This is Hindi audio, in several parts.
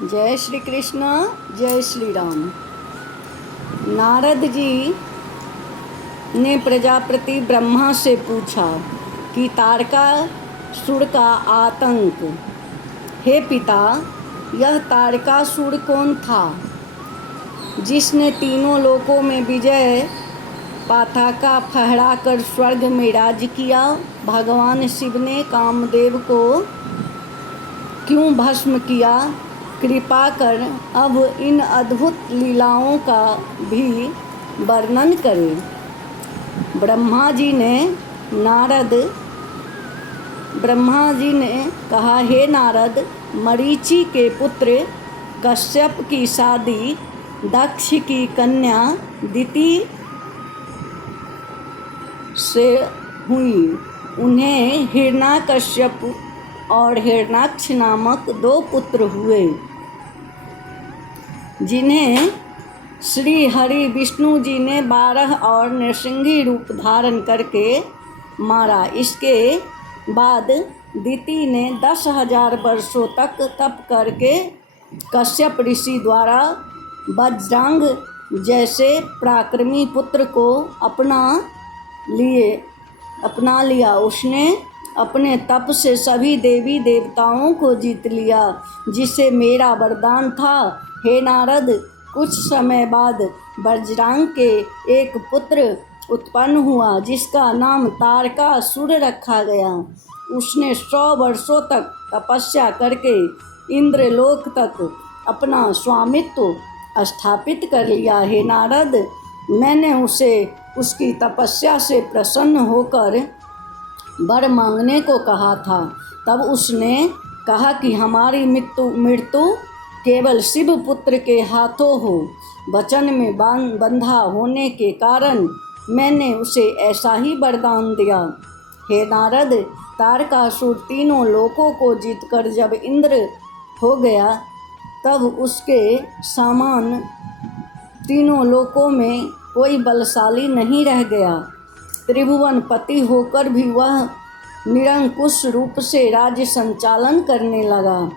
जय श्री कृष्ण, जय श्री राम। नारद जी ने प्रजापति ब्रह्मा से पूछा कि तारकासुर का आतंक। हे पिता, यह तारकासुर कौन था जिसने तीनों लोकों में विजय पताका फहराकर स्वर्ग में राज किया? भगवान शिव ने कामदेव को क्यों भस्म किया? कृपा कर अब इन अद्भुत लीलाओं का भी वर्णन करें। ब्रह्मा जी ने कहा, हे नारद, मरीचि के पुत्र कश्यप की शादी दक्ष की कन्या दिति से हुई। उन्हें हिरण्यकश्यप और हिरण्याक्ष नामक 2 पुत्र हुए, जिन्हें श्री हरि विष्णु जी ने 12 और नृसिंही रूप धारण करके मारा। इसके बाद दिति ने 10,000 वर्षों तक तप करके कश्यप ऋषि द्वारा वज्रांग जैसे पराक्रमी पुत्र को अपना लिया। उसने अपने तप से सभी देवी देवताओं को जीत लिया, जिसे मेरा वरदान था। हे नारद, कुछ समय बाद वज्रांग के एक पुत्र उत्पन्न हुआ, जिसका नाम तारकासुर रखा गया। उसने 100 वर्षों तक तपस्या करके इंद्रलोक तक अपना स्वामित्व स्थापित कर लिया। हे नारद, मैंने उसे उसकी तपस्या से प्रसन्न होकर वर मांगने को कहा था। तब उसने कहा कि हमारी मृत्यु केवल शिव पुत्र के हाथों हो। वचन में बंधा होने के कारण मैंने उसे ऐसा ही वरदान दिया। हे नारद, तारकासुर तीनों लोकों को जीतकर जब इंद्र हो गया, तब उसके समान तीनों लोकों में कोई बलशाली नहीं रह गया। त्रिभुवन पति होकर भी वह निरंकुश रूप से राज्य संचालन करने लगा।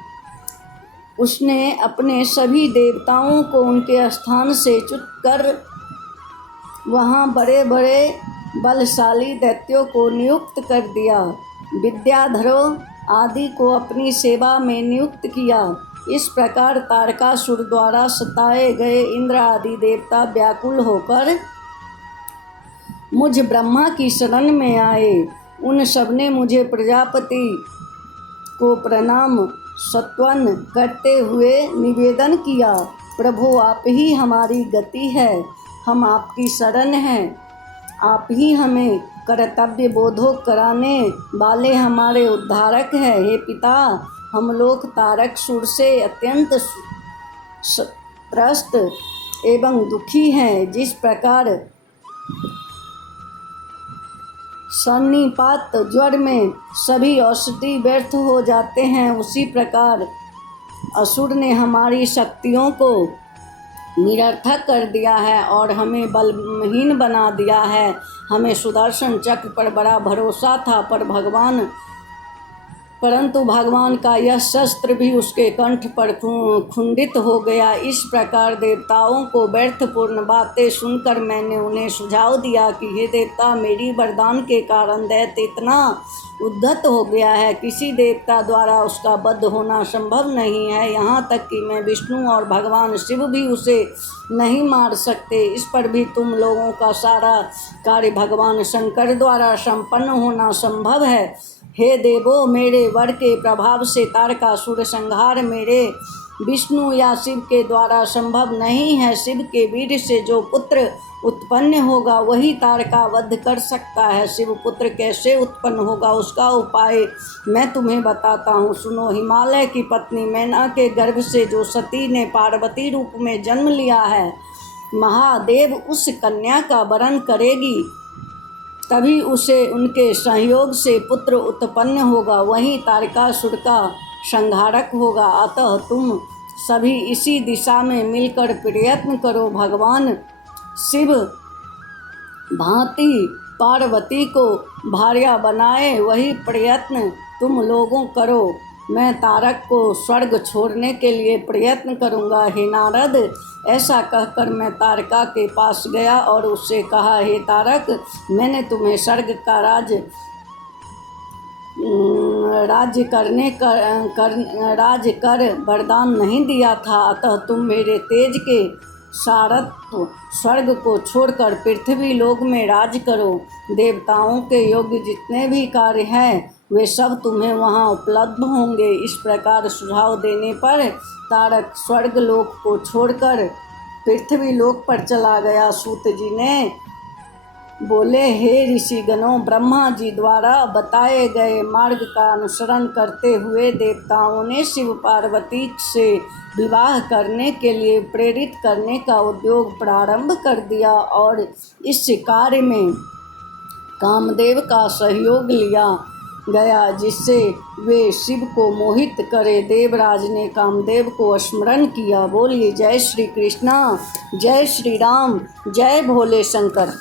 उसने अपने सभी देवताओं को उनके स्थान से च्युत कर वहाँ बड़े बड़े बलशाली दैत्यों को नियुक्त कर दिया। विद्याधरों आदि को अपनी सेवा में नियुक्त किया। इस प्रकार तारकासुर द्वारा सताए गए इंद्र आदि देवता व्याकुल होकर मुझ ब्रह्मा की शरण में आए। उन सबने मुझे प्रजापति को प्रणाम सत्वन करते हुए निवेदन किया, प्रभु, आप ही हमारी गति है, हम आपकी शरण हैं। आप ही हमें कर्तव्य बोधों कराने वाले हमारे उद्धारक हैं। हे पिता, हम लोग तारकासुर से अत्यंत त्रस्त एवं दुखी हैं। जिस प्रकार सन्निपात ज्वर में सभी औषधि व्यर्थ हो जाते हैं, उसी प्रकार असुर ने हमारी शक्तियों को निरर्थक कर दिया है और हमें बलहीन बना दिया है। हमें सुदर्शन चक्र पर बड़ा भरोसा था, परंतु भगवान का यह शस्त्र भी उसके कंठ पर खुंडित हो गया। इस प्रकार देवताओं को व्यर्थपूर्ण बातें सुनकर मैंने उन्हें सुझाव दिया कि हे देवता, मेरी वरदान के कारण दैत्य इतना उद्धत हो गया है, किसी देवता द्वारा उसका वध होना संभव नहीं है। यहाँ तक कि मैं विष्णु और भगवान शिव भी उसे नहीं मार सकते। इस पर भी तुम लोगों का सारा कार्य भगवान शंकर द्वारा संपन्न होना संभव है। हे देवो, मेरे वर के प्रभाव से तारकासुर संहार मेरे विष्णु या शिव के द्वारा संभव नहीं है। शिव के वीर से जो पुत्र उत्पन्न होगा वही तारका वध कर सकता है। शिव पुत्र कैसे उत्पन्न होगा, उसका उपाय मैं तुम्हें बताता हूँ, सुनो। हिमालय की पत्नी मैना के गर्भ से जो सती ने पार्वती रूप में जन्म लिया है, महादेव उस कन्या का वरण करेगी, तभी उसे उनके सहयोग से पुत्र उत्पन्न होगा, वही तारकासुर का संहारक होगा। अतः तुम सभी इसी दिशा में मिलकर प्रयत्न करो। भगवान शिव भांति पार्वती को भार्या बनाए, वही प्रयत्न तुम लोगों करो। मैं तारक को स्वर्ग छोड़ने के लिए प्रयत्न करूँगा। हे नारद, ऐसा कहकर मैं तारका के पास गया और उससे कहा, हे तारक, मैंने तुम्हें स्वर्ग का राज कर वरदान नहीं दिया था, अतः तुम मेरे तेज के सारत्व स्वर्ग को छोड़कर पृथ्वी लोक में राज करो। देवताओं के योग्य जितने भी कार्य हैं वे सब तुम्हें वहाँ उपलब्ध होंगे। इस प्रकार सुझाव देने पर तारक स्वर्ग लोक को छोड़कर पृथ्वी लोक पर चला गया। सूत जी ने बोले, हे ऋषिगणों, ब्रह्मा जी द्वारा बताए गए मार्ग का अनुसरण करते हुए देवताओं ने शिव पार्वती से विवाह करने के लिए प्रेरित करने का उद्योग प्रारंभ कर दिया और इस कार्य में कामदेव का सहयोग लिया गया, जिससे वे शिव को मोहित करे। देवराज ने कामदेव को स्मरण किया। बोलिए जय श्री कृष्णा, जय श्री राम, जय भोले शंकर।